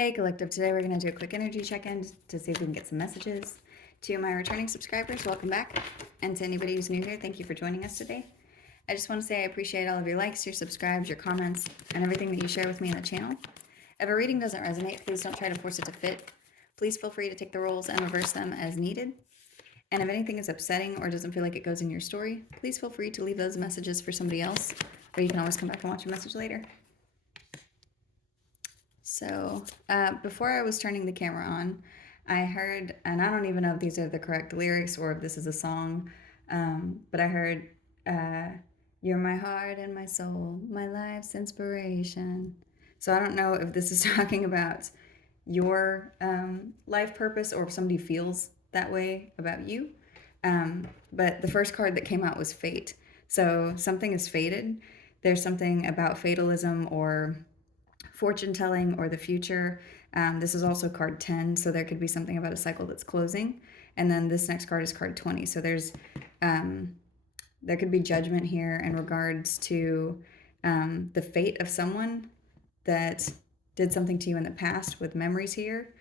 Hey Collective, today we're going to do a quick energy check-in to see if we can get some messages. To my returning subscribers, welcome back. And to anybody who's new here, thank you for joining us today. I just want to say I appreciate all of your likes, your subscribes, your comments, and everything that you share with me in the channel. If a reading doesn't resonate, please don't try to force it to fit. Please feel free to take the roles and reverse them as needed. And if anything is upsetting or doesn't feel like it goes in your story, please feel free to leave those messages for somebody else, or you can always come back and watch your message later. So before I was turning the camera on, I heard, and I don't even know if these are the correct lyrics or if this is a song, but I heard, you're my heart and my soul, my life's inspiration. So I don't know if this is talking about your life purpose or if somebody feels that way about you. But the first card that came out was fate. So something is fated. There's something about fatalism or fortune telling or the future. This is also card 10, so there could be something about a cycle that's closing. And then this next card is card 20. So there's there could be judgment here in regards to the fate of someone that did something to you in the past with memories here,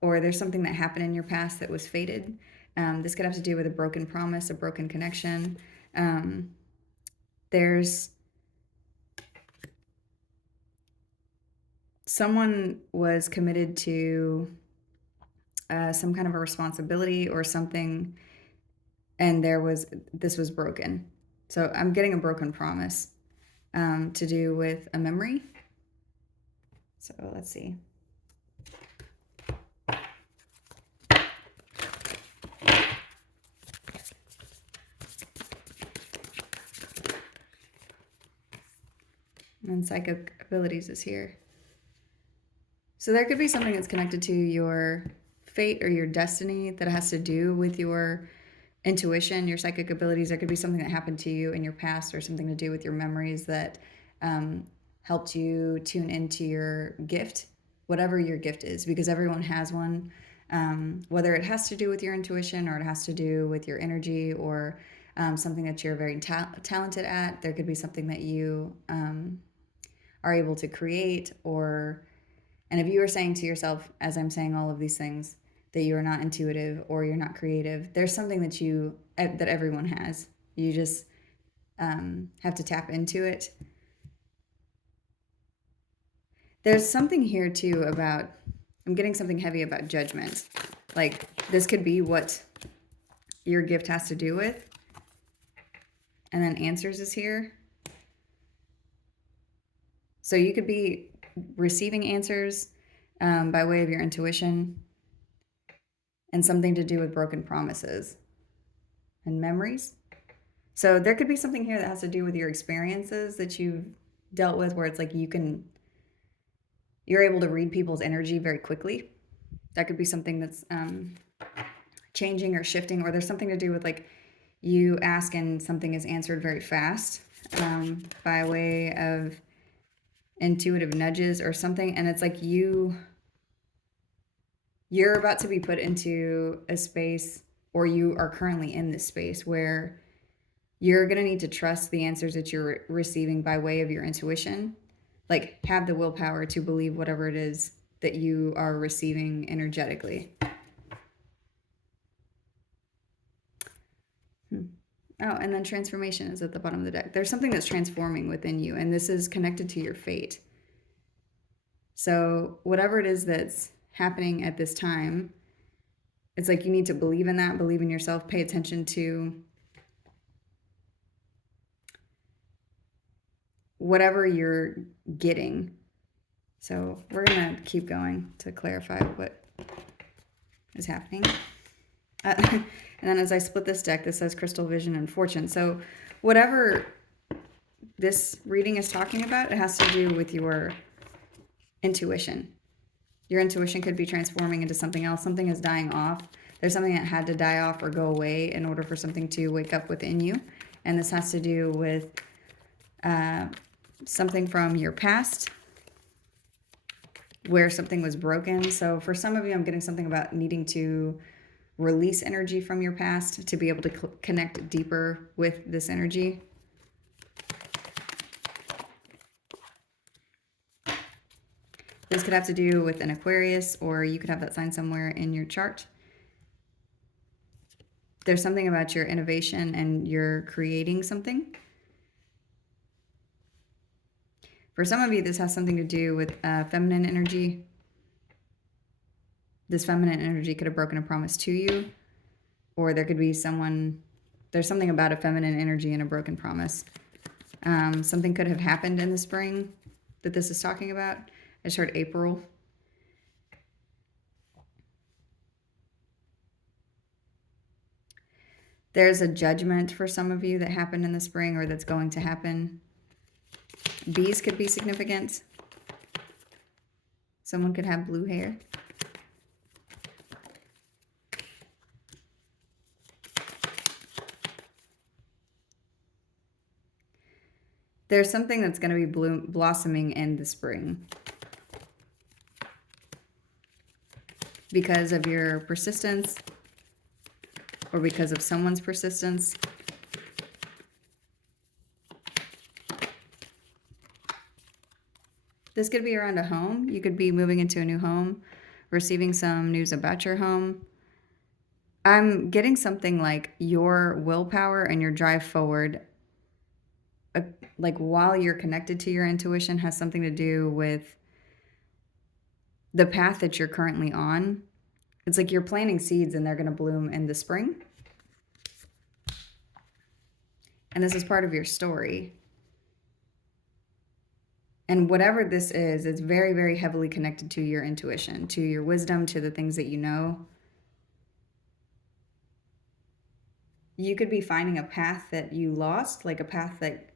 or there's something that happened in your past that was fated. This could have to do with a broken promise, a broken connection. There's someone was committed to some kind of a responsibility or something, and this was broken. So I'm getting a broken promise to do with a memory. So let's see. And psychic abilities is here. So there could be something that's connected to your fate or your destiny that has to do with your intuition, your psychic abilities. There could be something that happened to you in your past or something to do with your memories that helped you tune into your gift, whatever your gift is, because everyone has one, whether it has to do with your intuition or it has to do with your energy or something that you're very talented at. There could be something that you are able to create, and if you are saying to yourself, as I'm saying all of these things, that you are not intuitive or you're not creative, there's something that everyone has. You just have to tap into it. There's something here too about, I'm getting something heavy about judgment. Like this could be what your gift has to do with. And then answers is here. So you could be receiving answers by way of your intuition, and something to do with broken promises and memories. So there could be something here that has to do with your experiences that you've dealt with, where it's like you're able to read people's energy very quickly. That could be something that's changing or shifting, or there's something to do with like you ask and something is answered very fast by way of intuitive nudges or something, and it's like you're about to be put into a space, or you are currently in this space where you're going to need to trust the answers that you're receiving by way of your intuition. Like have the willpower to believe whatever it is that you are receiving energetically. Oh, and then transformation is at the bottom of the deck. There's something that's transforming within you, and this is connected to your fate. So whatever it is that's happening at this time, it's like you need to believe in that, believe in yourself, pay attention to whatever you're getting. So we're going to keep going to clarify what is happening. And then as I split this deck, this says crystal vision and fortune. So whatever this reading is talking about, it has to do with your intuition. Your intuition could be transforming into something else. Something is dying off. There's something that had to die off or go away in order for something to wake up within you. And this has to do with something from your past where something was broken. So for some of you, I'm getting something about needing to release energy from your past to be able to connect deeper with this energy. This could have to do with an Aquarius, or you could have that sign somewhere in your chart. There's something about your innovation and you're creating something. For some of you, this has something to do with feminine energy. This feminine energy could have broken a promise to you, or there could be someone, there's something about a feminine energy and a broken promise. Something could have happened in the spring that this is talking about. I just heard April. There's a judgment for some of you that happened in the spring or that's going to happen. Bees could be significant. Someone could have blue hair. There's something that's going to be blossoming in the spring because of your persistence or because of someone's persistence. This could be around a home. You could be moving into a new home, receiving some news about your home. I'm getting something like your willpower and your drive forward, like while you're connected to your intuition, has something to do with the path that you're currently on. It's like you're planting seeds and they're going to bloom in the spring. And this is part of your story. And whatever this is, it's very, very heavily connected to your intuition, to your wisdom, to the things that you know. You could be finding a path that you lost, like a path that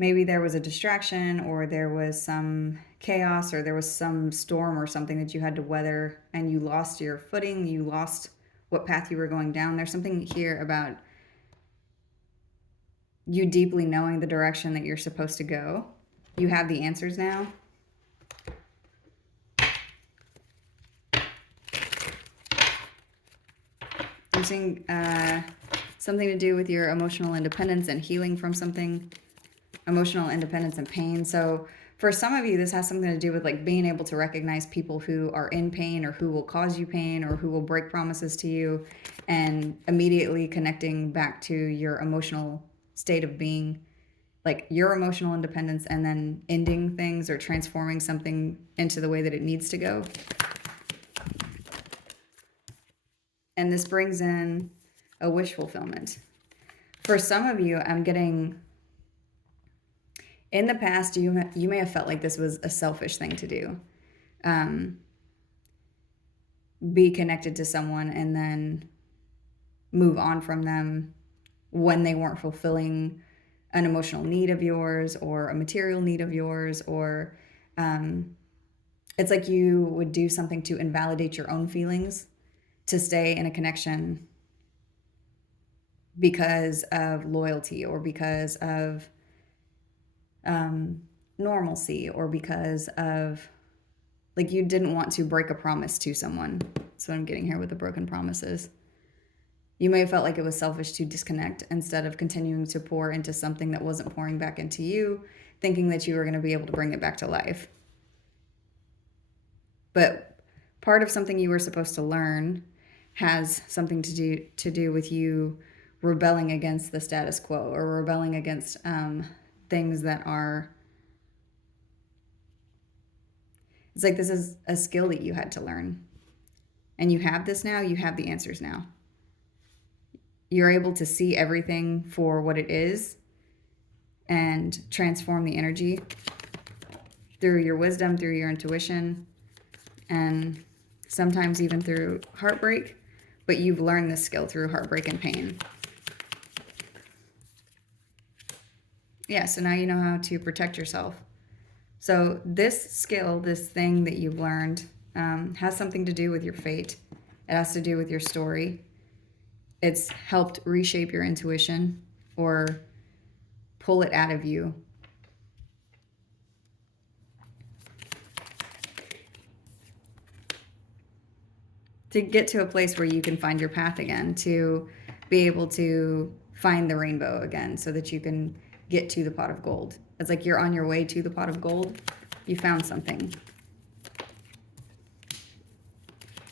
maybe there was a distraction or there was some chaos or there was some storm or something that you had to weather and you lost your footing, you lost what path you were going down. There's something here about you deeply knowing the direction that you're supposed to go. You have the answers now. I'm seeing something to do with your emotional independence and healing from something. Emotional independence and pain. So for some of you, this has something to do with like being able to recognize people who are in pain or who will cause you pain or who will break promises to you, and immediately connecting back to your emotional state of being, like your emotional independence, and then ending things or transforming something into the way that it needs to go. And this brings in a wish fulfillment. For some of you, I'm getting, in the past, you may have felt like this was a selfish thing to do. Be connected to someone and then move on from them when they weren't fulfilling an emotional need of yours or a material need of yours, or it's like you would do something to invalidate your own feelings to stay in a connection because of loyalty or because of normalcy or because of, like, you didn't want to break a promise to someone. That's what I'm getting here with the broken promises. You may have felt like it was selfish to disconnect instead of continuing to pour into something that wasn't pouring back into you, thinking that you were going to be able to bring it back to life. But part of something you were supposed to learn has something to do with you rebelling against the status quo or rebelling against things that are, it's like this is a skill that you had to learn. And you have this now, you have the answers now. You're able to see everything for what it is and transform the energy through your wisdom, through your intuition, and sometimes even through heartbreak. But you've learned this skill through heartbreak and pain. Yeah, so now you know how to protect yourself. So this skill, this thing that you've learned, has something to do with your fate. It has to do with your story. It's helped reshape your intuition or pull it out of you. To get to a place where you can find your path again, to be able to find the rainbow again so that you can get to the pot of gold. It's like you're on your way to the pot of gold You found something.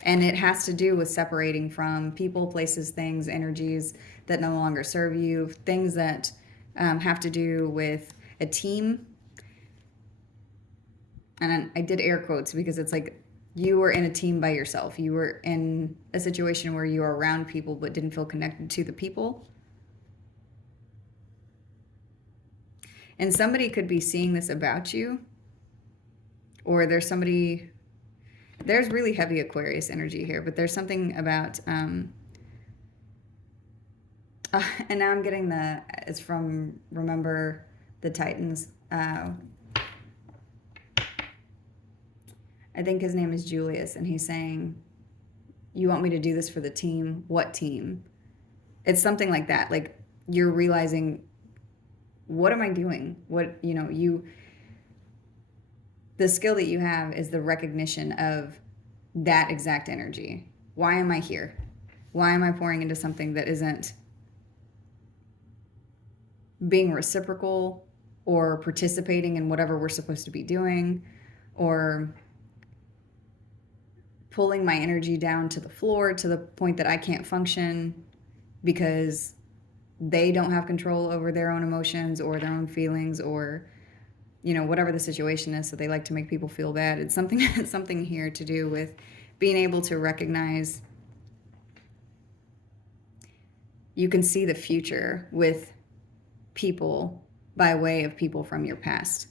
And it has to do with separating from people, places, things, energies that no longer serve you, things that have to do with a team. And I did air quotes because it's like you were in a team by yourself. You were in a situation where you were around people but didn't feel connected to the people. And somebody could be seeing this about you, or there's somebody, there's really heavy Aquarius energy here, but there's something about, and now I'm getting it's from Remember the Titans. I think his name is Julius, and he's saying, you want me to do this for the team? What team? It's something like that. Like you're realizing, what am I doing? What, the skill that you have is the recognition of that exact energy. Why am I here? Why am I pouring into something that isn't being reciprocal or participating in whatever we're supposed to be doing, or pulling my energy down to the floor to the point that I can't function because they don't have control over their own emotions or their own feelings, or whatever the situation is, so they like to make people feel bad. It's something here to do with being able to recognize you can see the future with people by way of people from your past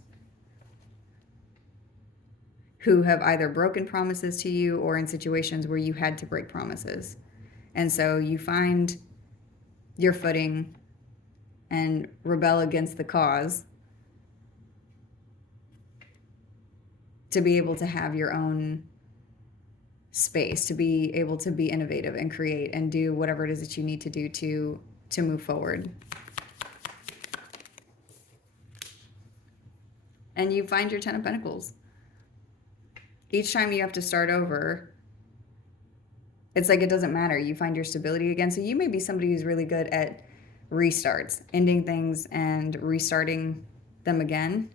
who have either broken promises to you or in situations where you had to break promises. And so you find your footing and rebel against the cause to be able to have your own space, to be able to be innovative and create and do whatever it is that you need to do to move forward. And you find your 10 of Pentacles. Each time you have to start over, it's like it doesn't matter. You find your stability again. So you may be somebody who's really good at restarts, ending things and restarting them again.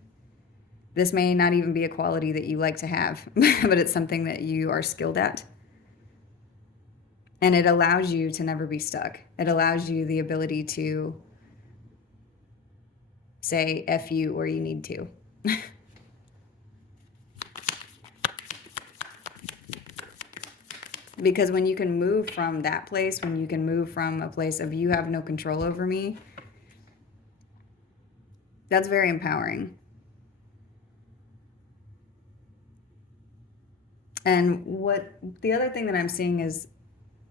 This may not even be a quality that you like to have, but it's something that you are skilled at. And it allows you to never be stuck. It allows you the ability to say F you where you need to. Because when you can move from that place, when you can move from a place of you have no control over me, that's very empowering. And what the other thing that I'm seeing is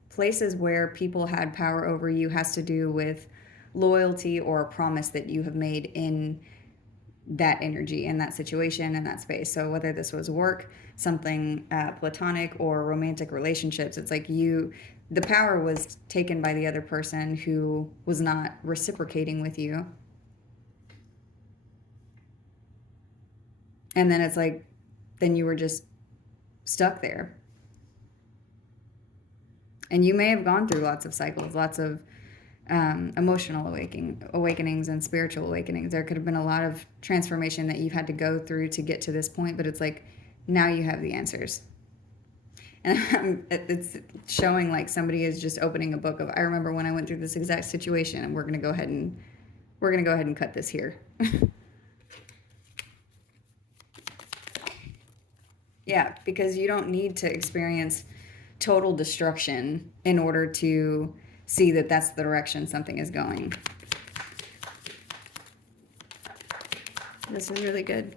places where people had power over you has to do with loyalty or a promise that you have made in that energy, in that situation, in that space. So whether this was work, something platonic, or romantic relationships, it's like the power was taken by the other person who was not reciprocating with you. And then it's like, then you were just stuck there. And you may have gone through lots of cycles, lots of emotional awakenings and spiritual awakenings. There could have been a lot of transformation that you've had to go through to get to this point, but it's like now you have the answers. And it's showing like somebody is just opening a book of, I remember when I went through this exact situation, and we're going to go ahead and cut this here. Yeah, because you don't need to experience total destruction in order to see that that's the direction something is going. This is really good.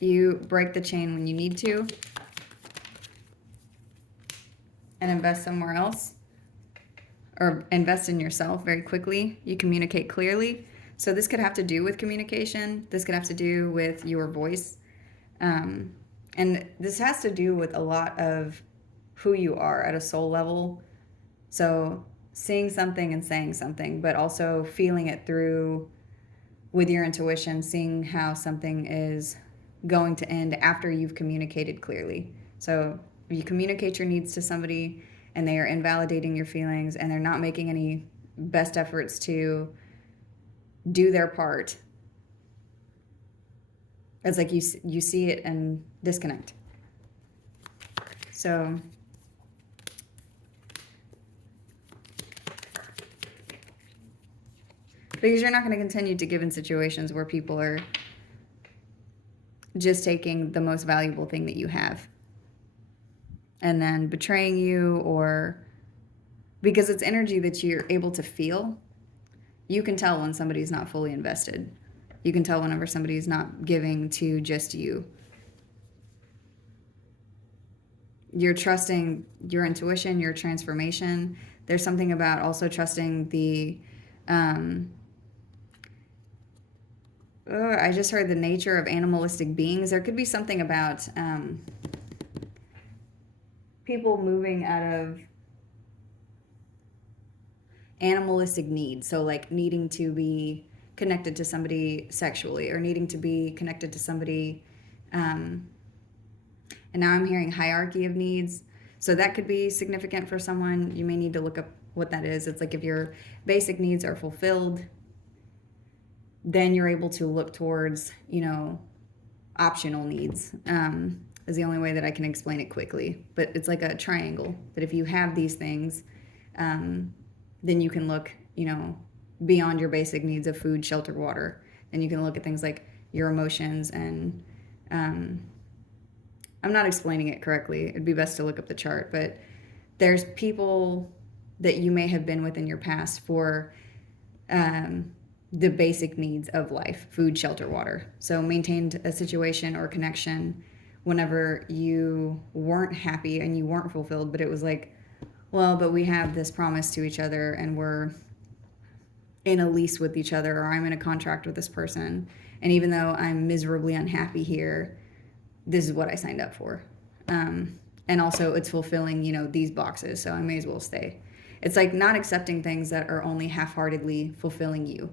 You break the chain when you need to and invest somewhere else, or invest in yourself very quickly. You communicate clearly. So this could have to do with communication. This could have to do with your voice. And this has to do with a lot of who you are at a soul level. So seeing something and saying something, but also feeling it through with your intuition, seeing how something is going to end after you've communicated clearly. So you communicate your needs to somebody and they are invalidating your feelings and they're not making any best efforts to do their part. It's like you see it and disconnect. So because you're not going to continue to give in situations where people are just taking the most valuable thing that you have and then betraying you, or because it's energy that you're able to feel. You can tell when somebody's not fully invested. You can tell whenever somebody's not giving to just you. You're trusting your intuition, your transformation. There's something about also trusting the I just heard the nature of animalistic beings. There could be something about people moving out of animalistic needs. So like needing to be connected to somebody sexually, or needing to be connected to somebody. And now I'm hearing hierarchy of needs. So that could be significant for someone. You may need to look up what that is. It's like if your basic needs are fulfilled, then you're able to look towards, optional needs. Is the only way that I can explain it quickly. But it's like a triangle. That if you have these things, then you can look, beyond your basic needs of food, shelter, water. And you can look at things like your emotions and I'm not explaining it correctly. It'd be best to look up the chart. But there's people that you may have been with in your past for the basic needs of life: food, shelter, water. So maintained a situation or connection whenever you weren't happy and you weren't fulfilled, but it was like, well, but we have this promise to each other and we're in a lease with each other, or I'm in a contract with this person. And even though I'm miserably unhappy here, this is what I signed up for. And also it's fulfilling, these boxes, so I may as well stay. It's like not accepting things that are only half-heartedly fulfilling you,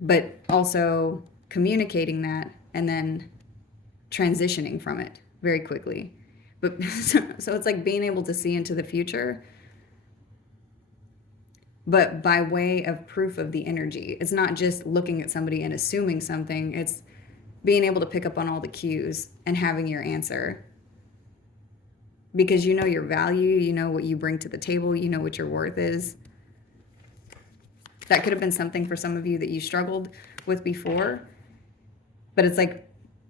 but also communicating that and then transitioning from it very quickly. But so it's like being able to see into the future, but by way of proof of the energy. It's not just looking at somebody and assuming something. It's being able to pick up on all the cues and having your answer. Because you know your value, you know what you bring to the table, you know what your worth is. That could have been something for some of you that you struggled with before, but it's like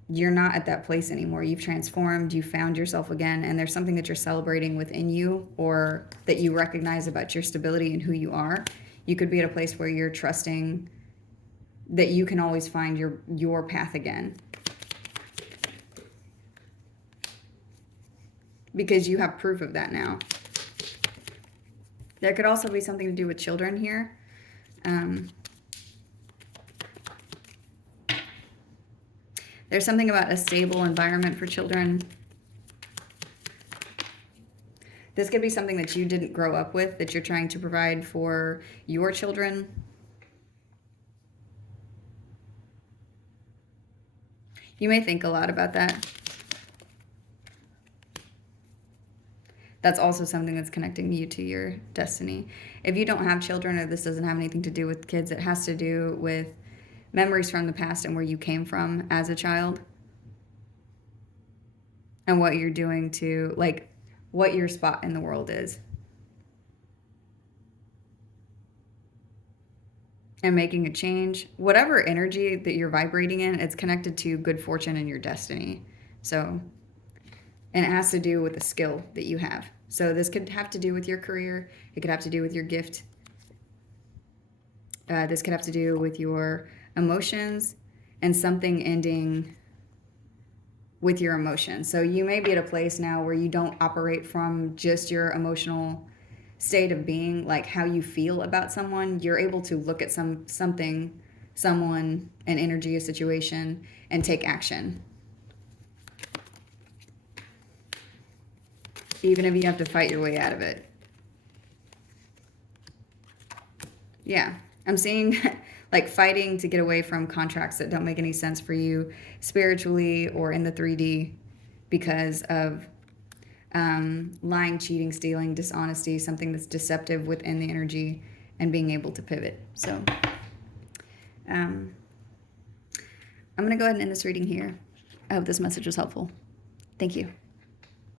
you're not at that place anymore. You've transformed, you found yourself again, and there's something that you're celebrating within you, or that you recognize about your stability and who you are. You could be at a place where you're trusting that you can always find your path again. Because you have proof of that now. There could also be something to do with children here. There's something about a stable environment for children. This could be something that you didn't grow up with, that you're trying to provide for your children. You may think a lot about that. That's also something that's connecting you to your destiny. If you don't have children, or this doesn't have anything to do with kids, it has to do with memories from the past and where you came from as a child. And what you're doing to, like, what your spot in the world is. And making a change. Whatever energy that you're vibrating in, it's connected to good fortune and your destiny. So, and it has to do with the skill that you have. So this could have to do with your career. It could have to do with your gift. This could have to do with your emotions, and something ending with your emotions. So you may be at a place now where you don't operate from just your emotional state of being, like how you feel about someone. You're able to look at something, someone, an energy, a situation, and take action. Even if you have to fight your way out of it. Yeah, I'm seeing like fighting to get away from contracts that don't make any sense for you spiritually or in the 3D because of lying, cheating, stealing, dishonesty, something that's deceptive within the energy, and being able to pivot. So I'm going to go ahead and end this reading here. I hope this message was helpful. Thank you.